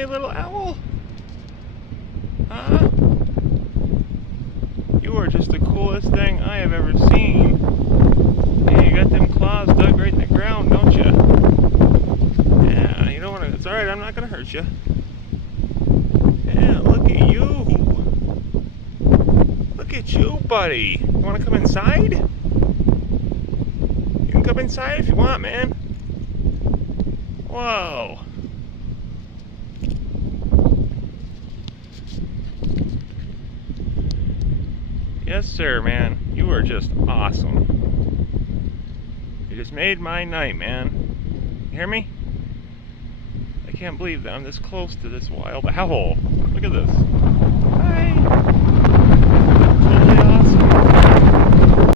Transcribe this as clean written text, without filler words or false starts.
friendly little owl? Huh? You are just the coolest thing I have ever seen. Yeah, you got them claws dug right in the ground, don't you? Yeah, you don't want to. It's alright, I'm not going to hurt you. Yeah, look at you. Look at you, buddy. You want to come inside? You can come inside if you want, man. Whoa. Yes, sir, man. You are just awesome. You just made my night, man. You hear me? I can't believe that I'm this close to this wild owl. Look at this.